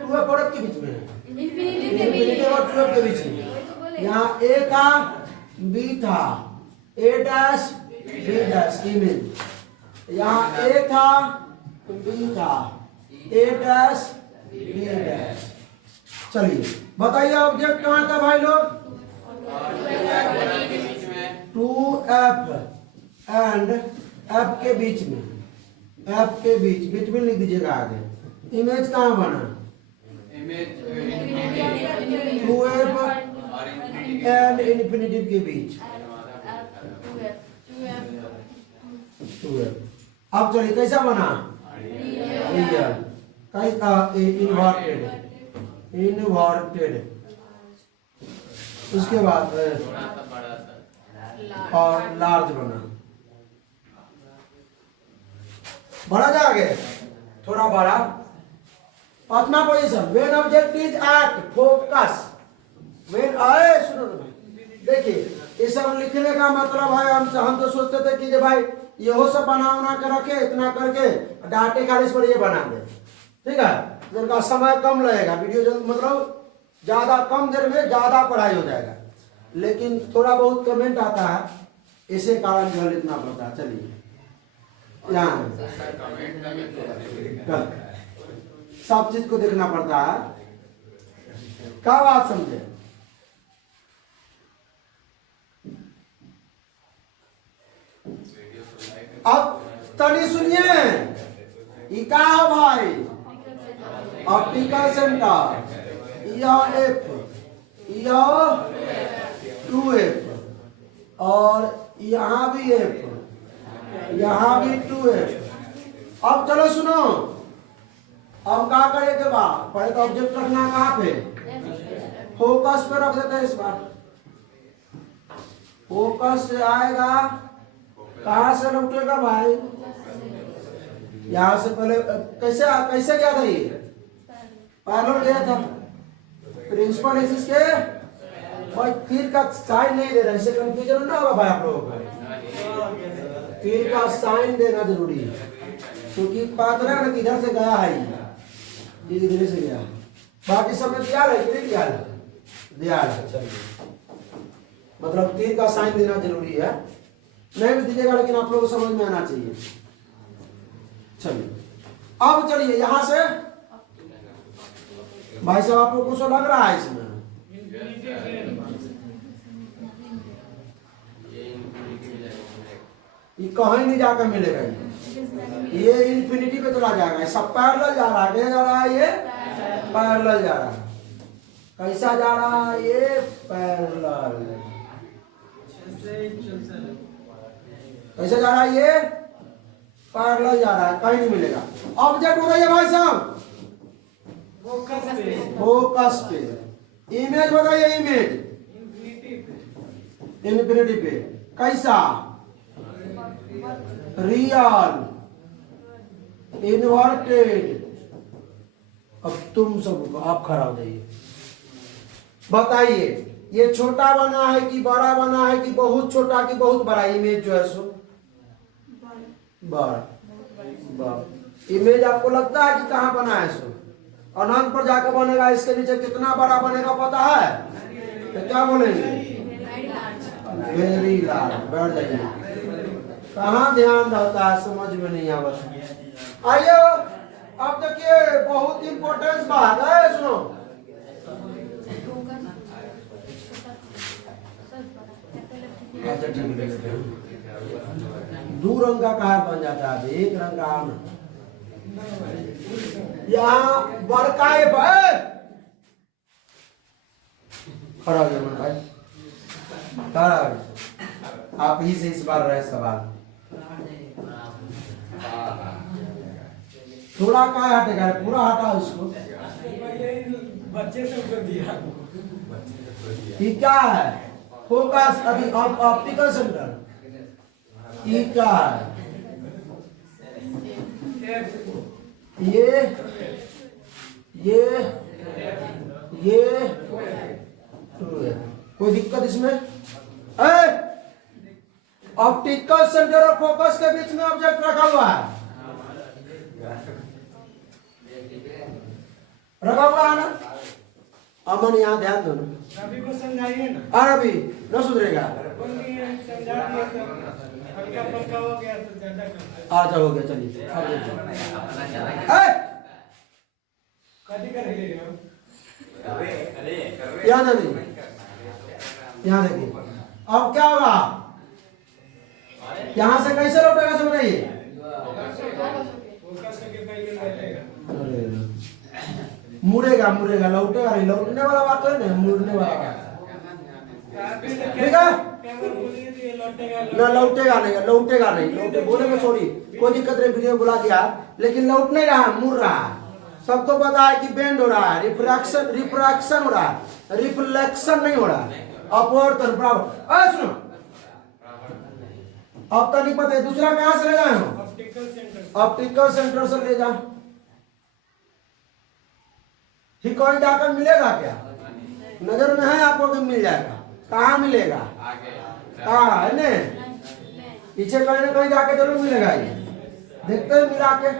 2A प्रोडक्ट के बीच में, इंफिनिटी और 12 के बीच में, यहाँ A था, B था, A dash B dash image, यहाँ A था, B था, A डैश B डैश। चलिए बताइए ऑब्जेक्ट कहाँ था भाई लोग? 2F एंड F के बीच में, F के बीच में लिख दीजिएगा आगे। इमेज कहाँ बना? 2F एंड इन्फिनिटी के बीच 2F। अब चलिए कैसा बना? रियल, कैसा? इन्वर्टेड, इन्वर्टेड, उसके बाद और लार्ज बना, बड़ा जागे, थोड़ा बड़ा। पांचवा position, when object is at focus, when, आए सुनो देखिए, ये सब लिखने का मतलब है, हम तो सोचते थे कि भाई ये हो सब बना के रखे, इतना करके डाटे खाली पर ये बना दे, ठीक है, जिनका समय कम लगेगा, वीडियो जो मतलब ज्यादा कम देर में ज्यादा पढ़ाई हो जाएगा, लेकिन थोड़ा बहुत कमेंट आता है, इसे कारण जो लिखना पड़ता है। चलिए यहाँ सब चीज को देखना पड़ता है, क्या बात समझे? अब तनी सुनिए, ई का हो भाई? ऑप्टिकल सेंटर यह एफ, यह 2F और यहाँ भी F, यहाँ भी 2F। अब चलो सुनो, अब क्या करे के बाद पहले तो ऑब्जेक्ट रखना कहाँ पे, फोकस पे रख देते हैं इस बार। फोकस से आएगा, कहाँ से लौटेगा भाई, यहाँ से पहले कैसे कैसे गया था ये, पैरेलल गया था। प्रिंसिपल एक्सिस के भाई तीर का साइन नहीं दे रहा, इससे कंफ्यूजन ना होगा भाई आप लोगों को। तीर का साइन देना जरूरी है, क्योंकि पता लगा ना किधर से गया है ये इधर से गया। बाकी सब में दिया है कि नहीं दिया है, दिया है। चलिए मतलब तीर का साइन देना जरूरी है, नहीं भी दीजिएगा लेकिन आप लोगों को समझ में आना चाहिए। चलिए अब चलिए यहाँ से भाई साहब आपको कुछ लग रहा है इसमें, ये कहीं नहीं जाकर मिलेगा, ये इन्फिनिटी पे चला जाएगा। सब पैरेलल जा रहा है, क्या जा रहा है, ये पैरेलल जा रहा है। कैसा जा रहा है ये, पैरेलल। कैसे जा रहा है ये, पैरेलल जा रहा है, कहीं नहीं मिलेगा। ऑब्जेक्ट हो रही है भाई साहब फोकस पे, इमेज बताइए, इमेज इन्फिनिटी पे। कैसा, रियल, इन्वर्टेड। अब तुम सब आप खड़ा हो जाइए, बताइए ये छोटा बना है कि बड़ा बना है, कि बहुत छोटा कि बहुत बड़ा। इमेज जो है सो बड़ा, इमेज आपको लगता है कि कहाँ बना है सो, अनंत पर जाकर बनेगा। इसके नीचे कितना बड़ा बनेगा पता है, तो क्या बोलेंगे, वेरी लार्ज। बैठ जाइए, कहाँ ध्यान रहता है, समझ में नहीं आता। आइए अब देखिए बहुत इंपॉर्टेंट बात है, सुनो। अच्छा ठीक है, दो रंग का कहा बन जाता है, एक रंग का आम। यहाँ बड़का है, खड़ा हो गया भाई, खड़ा हो गया। आप ही से इस बार रहे सवाल, थोड़ा क्या हटेगा, पूरा हटा उसको। बच्चे से ऊपर दिया, ये क्या है, फोकस अभी ऑप्टिकल सेंटर। ये क्या है, ये कोई दिक्कत इसमें, ऑप्टिकल सेंटर और फोकस के बीच में ऑब्जेक्ट रखा हुआ है, रखा हुआ है ना। अमन यहाँ ध्यान दो ना, अभी को समझाइए ना, और अभी न सुधरेगा। समझा दिया तो हल्का फल्का हो गया तो ज्यादा करते। अच्छा हो गया, चलिए अब देखिए। कभी करेंगे यहाँ नहीं, यहाँ देखिए अब क्या होगा, यहाँ से कैसे लौटेगा समझाइए। मुड़ेगा, मुड़ेगा, लौटेगा नहीं, लौटने वाला बात है ना, मुड़ने वाला बात ठीक है ना, लौटेगा नहीं, लौटेगा नहीं, लौटे बोलेंगे सॉरी, कोई दिक्कत नहीं, वीडियो बुला दिया, लेकिन लौट नहीं रहा, मुड़ रहा है। सबको पता है कि बेंड हो रहा है, रिफ्रैक्शन हो रहा है, रिफ्लेक्शन नहीं हो रहा है, अपवर्तन बराबर। सुनो अब तो नहीं पता है, दूसरा कहां से ले जाए हो, ऑप्टिकल सेंटर से ले जा। ठीक, कोई जाकर मिलेगा क्या, नजर में है आपको कि मिल जाएगा, कहाँ मिलेगा, कहाँ है ने, पीछे कहीं ना कहीं जाके जरूर मिलेगा। ये देखते हैं मिला के,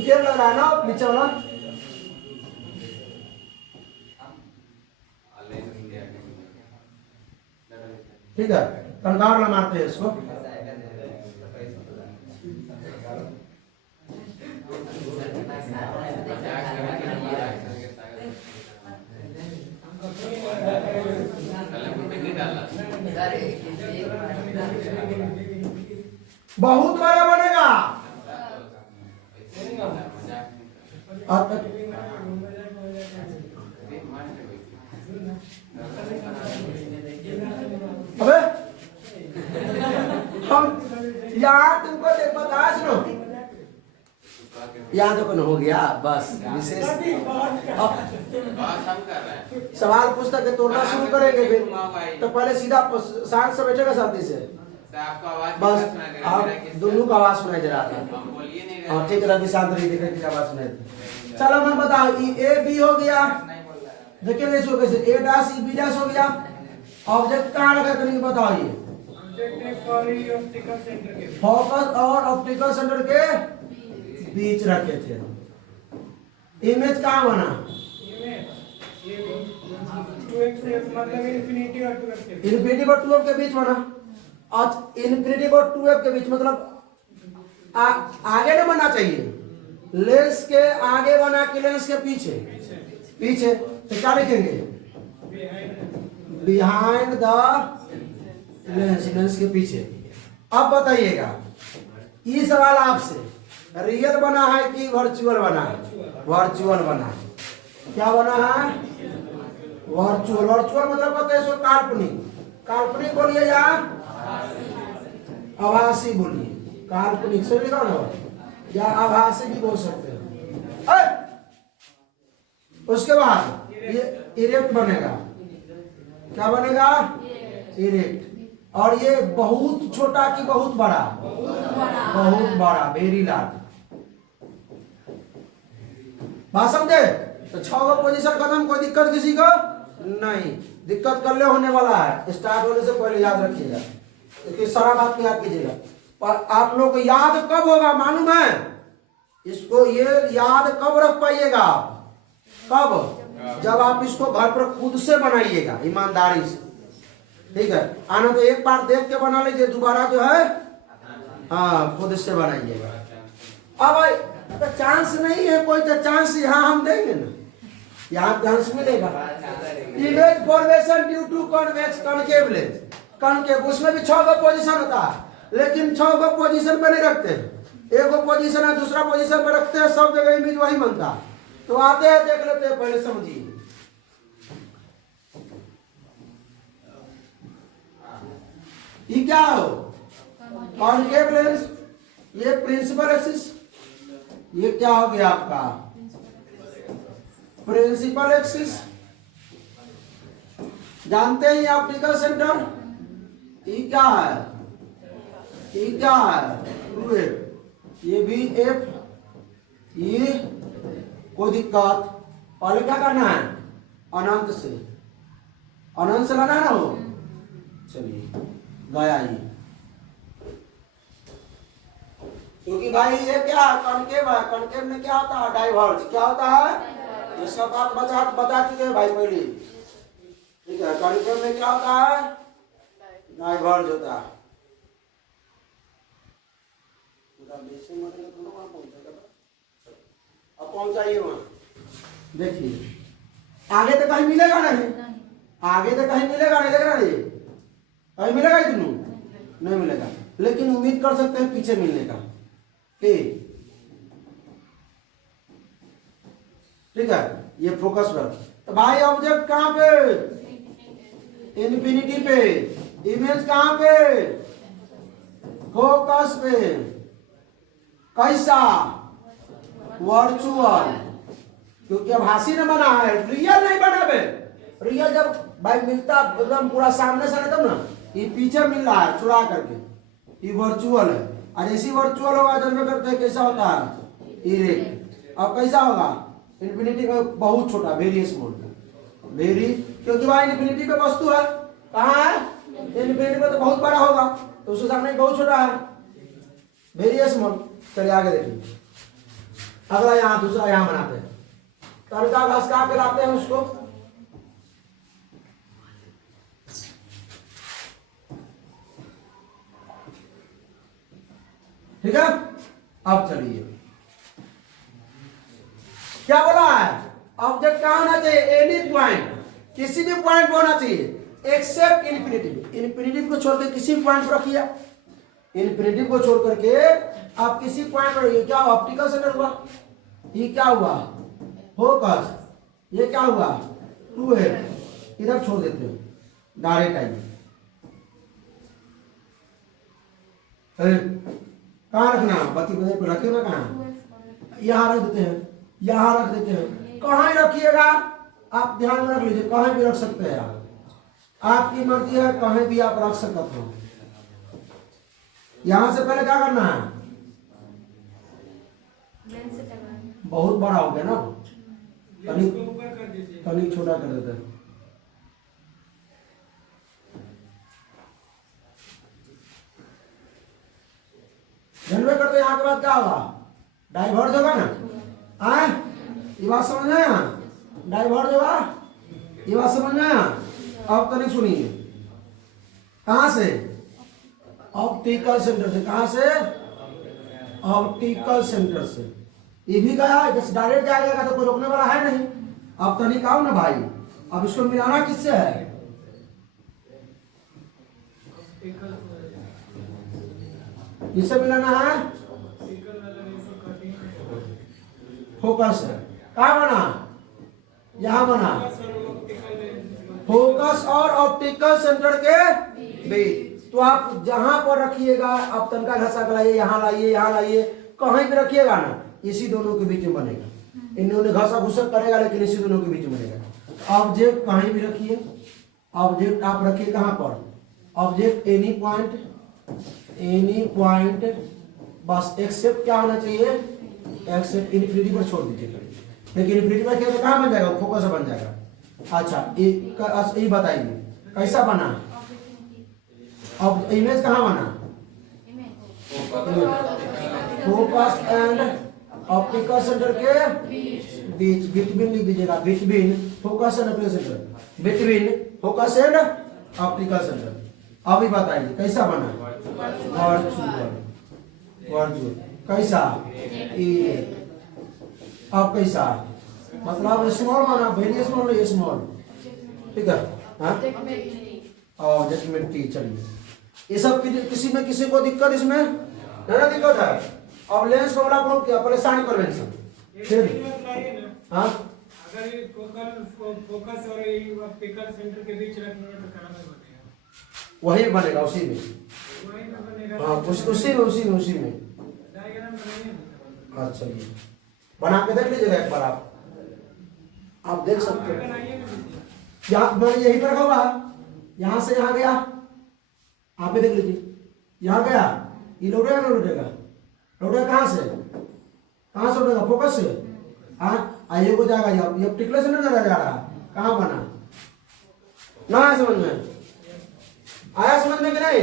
टेप लग रहा है ना नीचे वाला, ठीक है, कंगार मारते हैं इसको। बहुत बड़ा बनेगा। गया। ऐसे नहीं होता, मजाक नहीं करते। अरे मस्त है कोई। अबे हम यहाँ तुमको बता सुनो, यहाँ तो कौन हो गया बस विशेष। अब बात हम कर रहे हैं। सवाल पुस्तक के तोड़ना शुरू करेंगे फिर, तो पहले सीधा शांत से बैठेगा शांति से, तो आपको आवाज बस किसका सुनाई दे रहा है? आप मेरा किसका? दोनों का आवाज सुनाई दे रहा था। हम बोलिए नहीं हाँ रहे। ठीक है, रवि शांत रही, देखने की आवाज सुनाई थी। चलो मैं बताओ, ए बी हो गया, नहीं बोल रहा है। देखिए इसको कैसे ए डैश ई बी डैश हो गया। ऑब्जेक्ट कहाँ रखा करेंगे बताओ, ये ऑब्जेक्ट है फॉर ऑप्टिकल सेंटर के फोकस और ऑप्टिकल सेंटर के बीच रखे थे। इमेज कहाँ बना, ये 2x से मतलब इंफिनिटी और 2x के इन्फिनिटी और 2f के बीच बना। आज इन्फिनिटी और 2f के बीच मतलब आगे नहीं बनना चाहिए, लेंस के आगे बना कि लेंस के पीछे, पीछे। तो क्या लिखेंगे, बिहाइंड द लेंस, लेंस के पीछे। अब बताइएगा, ये सवाल आपसे, रियल बना है कि वर्चुअल बना है? वर्चुअल बना है। क्या बना है, वर्चुअल। वर्चुअल मतलब कहते हैं इसको काल्पनिक। काल्पनिक बोलिए या आभासी बोलिए, काल्पनिक से लिखा ना, या आभासी भी बोल सकते हैं। उसके बाद ये इरेक्ट बनेगा। क्या बनेगा, इरेक्ट। और ये बहुत छोटा कि बहुत बड़ा, बहुत बड़ा, वेरी लार्ज। बात समझे? तो 6 का पोजीशन खत्म, कोई दिक्कत किसी को नहीं। दिक्कत कर ले होने वाला है, स्टार्ट होने से पहले याद रखिएगा, क्योंकि सारा बात को याद कीजिएगा। पर आप लोग को याद कब होगा मालूम है? इसको ये याद कब रख पाइएगा, कब? जब आप इसको घर पर खुद से बनाइएगा ईमानदारी से, ठीक है। आना तो एक बार देख के बना लीजिए, दोबारा जो है हाँ खुद से बनाइएगा। अब तो चांस नहीं है कोई, तो चांस यहाँ हम देंगे ना, यहाँ चांस मिलेगा। Image formation due to convex concave lens, concave उसमें भी 6 का पोजीशन होता है, लेकिन 6 को पोजीशन पे नहीं रखते हैं। एक को पोजीशन है, दूसरा पोजीशन पे रखते हैं, सब जगह इमेज वही बनता है। तो आते हैं, देख लेते हैं, पहले समझिए। ये क्या हो, कॉनकेव लेंस, ये प्रिंसिपल एक्सिस, ये क्या हो गया आपका प्रिंसिपल एक्सिस। जानते हैं ये ऑप्टिकल सेंटर, ये क्या है, ये क्या है 2f, ये भी f, ये कोई दिक्कत। पहले क्या करना है, अनंत से, अनंत से लाना है ना वो। चलिए गया ये, क्योंकि भाई ये क्या कॉनकेव है, कॉनकेव में क्या होता है, डाइवर्ज। क्या होता है, ये सब बात बता चुके हैं भाई पहले, ठीक है। कॉनकेव में क्या होता है, डाइवर्ज होता है। अब पहुंचाइए वहां, देखिए आगे तो कहीं मिलेगा नहीं, आगे तो कहीं मिलेगा नहीं, देख रहा है, कहीं मिलेगा ही दोनों नहीं मिलेगा, लेकिन उम्मीद कर सकते हैं पीछे मिलने का, ठीक है। ये फोकस पर, तो भाई ऑब्जेक्ट कहां पे, इन्फिनिटी पे, इमेज कहां पे, फोकस पे। कैसा, वर्चुअल, क्योंकि अब आभासी न बना है, रियल नहीं बना बे। रियल जब भाई मिलता एकदम पूरा सामने से नहीं, तब ना ये पीछे मिल रहा है चुरा करके, ये वर्चुअल है। और ऐसी वर्चुअल होगा जन्म करते कैसा होता है, इरेक्ट। अब कैसा होगा, इन्फिनिटी में बहुत छोटा, वेरी स्मॉल, वेरी, क्योंकि वहां इन्फिनिटी पे वस्तु है, कहाँ है, इन्फिनिटी पे तो बहुत बड़ा होगा, तो उसके सामने बहुत छोटा है, वेरी स्मॉल। चलिए आगे देखिए, अगला यहाँ दूसरा यहाँ बनाते हैं, तड़का घास कहाँ पे लाते हैं उसको, ठीक है। अब चलिए क्या बोला है, ऑब्जेक्ट कहां होना चाहिए, एनी पॉइंट, किसी भी पॉइंट पे होना चाहिए एक्सेप्ट इन्फिनिटी। इन्फिनिटी को छोड़ के किसी भी पॉइंट पर रखिए, इन्फिनिटी को छोड़ करके आप किसी पॉइंट पर ये क्या हुआ, ऑप्टिकल सेंटर हुआ, ये क्या हुआ, फोकस, ये क्या हुआ, 2F, इधर छोड़ देते हो डायरेक्ट आइए। कहाँ रखना, बत्ती बजे पर रखे ना, कहाँ, यहाँ रख देते हैं, यहाँ रख देते हैं, कहाँ ही रखिएगा आप ध्यान में रख लीजिए, कहीं भी रख सकते हैं आप, आपकी मर्जी है, कहीं भी आप रख सकते हो। यहां से पहले क्या करना है, लेंस से टकराना। बहुत बड़ा हो गया ना, लेंस को ऊपर कर दीजिए। तनिक छोटा कर देते हैं। जनवे करते यहाँ के बाद क्या होगा, डाइवर्ज होगा ना, आए ये बात समझ में आया, डाइवर्ज होगा, ये बात समझ में आया। अब तनिक सुनिए, कहां से, ऑप्टिकल सेंटर से, कहां से, ऑप्टिकल सेंटर से, ये भी गया, जैसे डायरेक्ट जाएगा तो कोई रोकने वाला है नहीं। अब तनिक आओ ना भाई, अब इसको मिलाना किससे है, किससे मिलाना है, फोकस है, कहाँ बना, यहाँ बना, फोकस और ऑप्टिकल सेंटर के बीच। तो आप जहां पर रखिएगा, आप तनका घसा के लाइए, यहाँ लाइए, यहाँ लाइए, कहीं भी रखिएगा ना, इसी दोनों के बीच में बनेगा। इन्होंने घसा घुसा करेगा लेकिन इसी दोनों के बीच में बनेगा। ऑब्जेक्ट कहीं भी रखिए, ऑब्जेक्ट आप रखिए कहां पर, ऑब्जेक्ट एनी पॉइंट, बस एक्सेप्ट क्या होना चाहिए, एक्सेप्ट इन्फिनिटी पर छोड़ दीजिएगा, लेकिन इन्फिनिटी पर क्या तो कहां बन जाएगा, फोकस बन जाएगा। अच्छा ये बताइए कैसा बना, अब इमेज कहाँ बना, फोकस एंड ऑप्टिकल सेंटर के बीच, बिटवीन लिख दीजिएगा, between focus and optical centre, between focus and optical centre. अभी बताइए कैसा बना, वर्चुअल कैसा, अब कैसा, मतलब स्मॉल बना, वेरी स्मॉल, ये स्मॉल, ठीक है, हाँ, और जेटमेंटी। चलिए ये सब किसी में किसी को दिक्कत इसमें ना दिक्कत है। अब लेंस को बड़ा प्रूफ किया, परेशान कन्वेंशन, फिर हाँ, अगर ये फोकस और ये ऑप्टिकल सेंटर के बीच रखना तो कहाँ में बनेगा, वही बनेगा उसी में, वहीं पे बनेगा। हाँ उसी में। डायग्राम बनाइए ना। अच्छा चलिए बना के देख लीजिएगा एक बार, आप देख सकते हैं। बनाइए ना दीजिए। यहाँ मैंने यही पर रखा हुआ, यहाँ से यहाँ गया, आप भी देख लीजिए, यहाँ गया, ये लौटेगा ना लौटेगा, लौटेगा कहाँ से लौटेगा, फोकस से, हाँ आइए को जाएगा, ये ऑप्टिकल सेंटर जा रहा, कहाँ बना ना, आया समझ में, आया समझ में कि नहीं,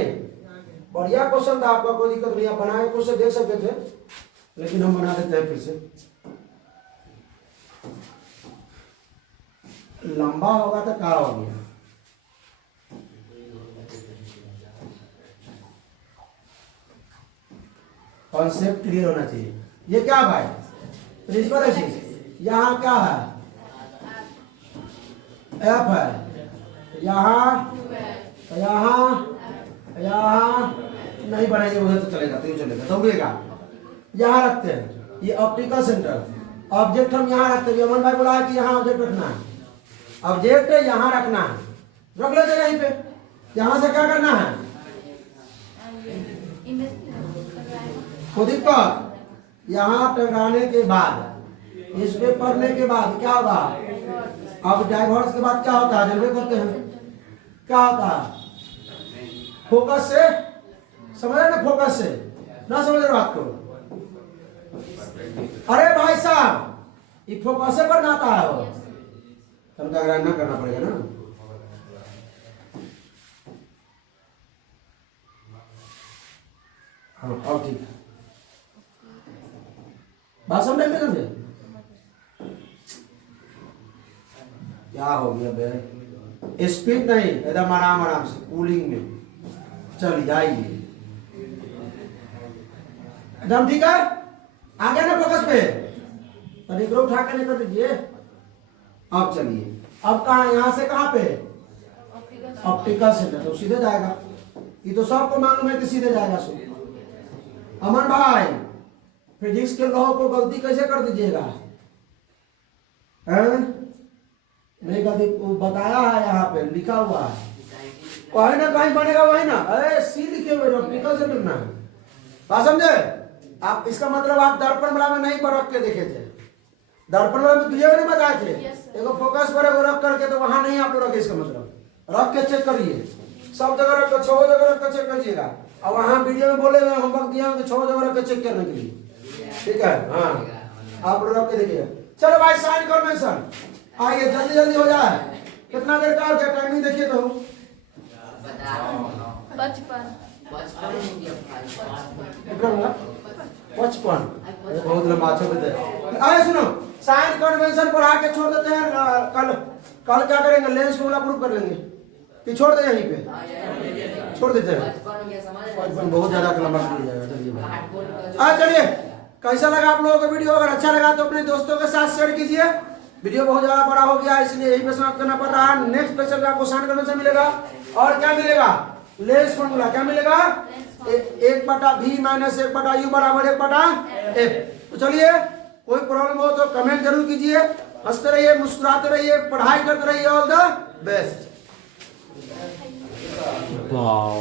बढ़िया क्वेश्चन था आपका, कोई दिक्कत नहीं, आप बनाए क्वेश्चन देख सकते थे, लेकिन हम बना देते हैं फिर से, लंबा होगा तो क्या हो गया, कॉन्सेप्ट क्लियर होना चाहिए। ये क्या भाई, प्रिंसिपल एक्सिस, यहाँ क्या है, एफ है, यहाँ नहीं बनाइए, उधर तो चलेगा, तो चलेगा, तो उगेगा, यहाँ रखते हैं, ये ऑप्टिकल सेंटर, ऑब्जेक्ट हम यहाँ रखते हैं, अमन भाई बोला है कि यहाँ ऑब्जेक्ट रखना है, ऑब्जेक्ट यहाँ रखना है, रख लेते हैं यहीं पे, यहाँ से क्या करना है, कोई दिक्कत, यहाँ टकराने के बाद, इस पे पढ़ने के बाद क्या होगा, अब डाइवर्स के बाद क्या होता है, जनवे करते हैं, क्या होता है, फोकस से, समझ रहे ना, फोकस से ना समझ रहे बात को, अरे भाई साहब ये फोकस से पर नाता है, वो तनका ग्रहण ना करना पड़ेगा ना, हाँ अब ठीक है, बात समझ में समझे, क्या हो गया बे, स्पीड नहीं, एकदम आराम आराम से कूलिंग में चल जाइए, एकदम ठीक है, आ गया ना फोकस पे, तनिक उठा के निकल दीजिए। अब चलिए, अब कहाँ, यहाँ से कहाँ पे, ऑप्टिकल सेंटर, तो सीधे जाएगा, ये तो सबको मालूम है कि सीधे जाएगा, सो अमन भाई फिजिक्स के लॉ को गलती कैसे कर दीजिएगा? हैं? नहीं गलती बताया है, यहाँ पे लिखा हुआ है, कहीं ना कहीं बनेगा वही ना। अरे सी लिखे हुए ऑप्टिकल से लिखना है, बात समझे आप? इसका मतलब आप दर्पण वाला में नहीं पर रख के देखे थे, दर्पण वाला में तुझे नहीं बताए थे। Yes, sir. एगो फोकस पर एगो रख करके, तो वहां नहीं आप लोग रखे। इसका मतलब रख के चेक करिए, सब जगह रख कर 6 जगह रख कर चेक करिएगा। और वहां वीडियो में बोले हुए होमवर्क दिया कि 6 जगह रख के चेक करने के लिए, ठीक है? हाँ आप लोग रख के देखिएगा। चलो भाई साइन कन्वेंशन, आइए जल्दी जल्दी हो जाए। कितना देर का हो गया? टाइमिंग देखिए तो। 55 कितना हुआ? 55। बहुत लंबा अच्छा बताया। अरे सुनो, साइन कन्वेंशन पढ़ा के छोड़ देते हैं। कल कल क्या करेंगे? लेंस फॉर्मूला प्रूव कर लेंगे कि छोड़ दे यहीं पे? छोड़ देते हैं। 55 बहुत ज्यादा लंबा हो जाएगा। चलिए चलिए, कैसा लगा आप लोगों का वीडियो? अगर अच्छा लगा तो अपने दोस्तों के साथ शेयर कीजिए। वीडियो बहुत ज्यादा बड़ा हो गया, इसलिए यही पे समाप्त करना पड़ रहा है। नेक्स्ट लेक्चर में आपको साइन कन्वेंशन मिलेगा और क्या मिलेगा? Lens formula. क्या मिलेगा? 1/v-1/u बराबर 1/f। तो चलिए, कोई प्रॉब्लम हो तो कमेंट जरूर कीजिए। हंसते रहिए, मुस्कुराते रहिए, पढ़ाई करते रहिए। All the best. वाओ।